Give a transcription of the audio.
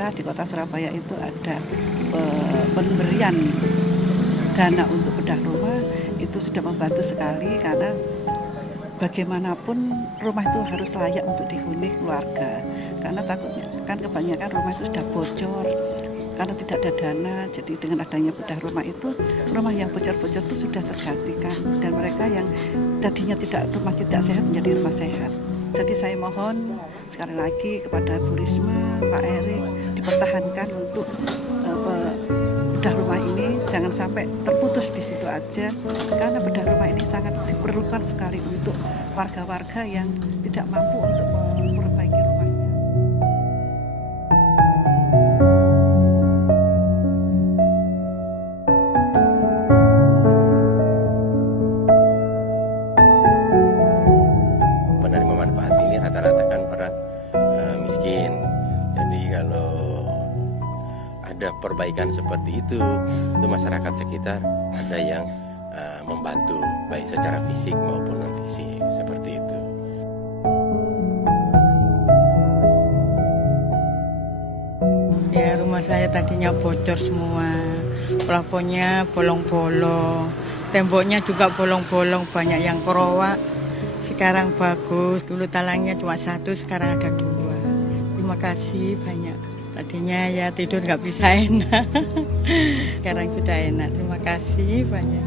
Alhamdulillah di Kota Surabaya itu ada pemberian dana untuk bedah rumah, itu sudah membantu sekali karena bagaimanapun rumah itu harus layak untuk dihuni keluarga. Karena takutnya kan kebanyakan rumah itu sudah bocor karena tidak ada dana. Jadi dengan adanya bedah rumah itu, rumah yang bocor-bocor itu sudah tergantikan, dan mereka yang tadinya rumah tidak sehat menjadi rumah sehat. Jadi saya mohon sekali lagi kepada Bu Risma, Pak Erik, dipertahankan untuk bedah rumah ini, jangan sampai terputus di situ aja, karena bedah rumah ini sangat diperlukan sekali untuk warga-warga yang tidak mampu untuk memperbaiki rumahnya. Penerima manfaat ini rata-rata kan orang miskin. Jadi kalau ada perbaikan seperti itu masyarakat sekitar ada yang membantu baik secara fisik maupun non fisik seperti itu. Ya, rumah saya tadinya bocor semua, plafonnya bolong-bolong, temboknya juga bolong-bolong, banyak yang kerowak. Sekarang bagus, dulu talangnya cuma satu, sekarang ada dua. Terima kasih banyak. Tadinya ya tidur nggak bisa enak, sekarang sudah enak. Terima kasih banyak.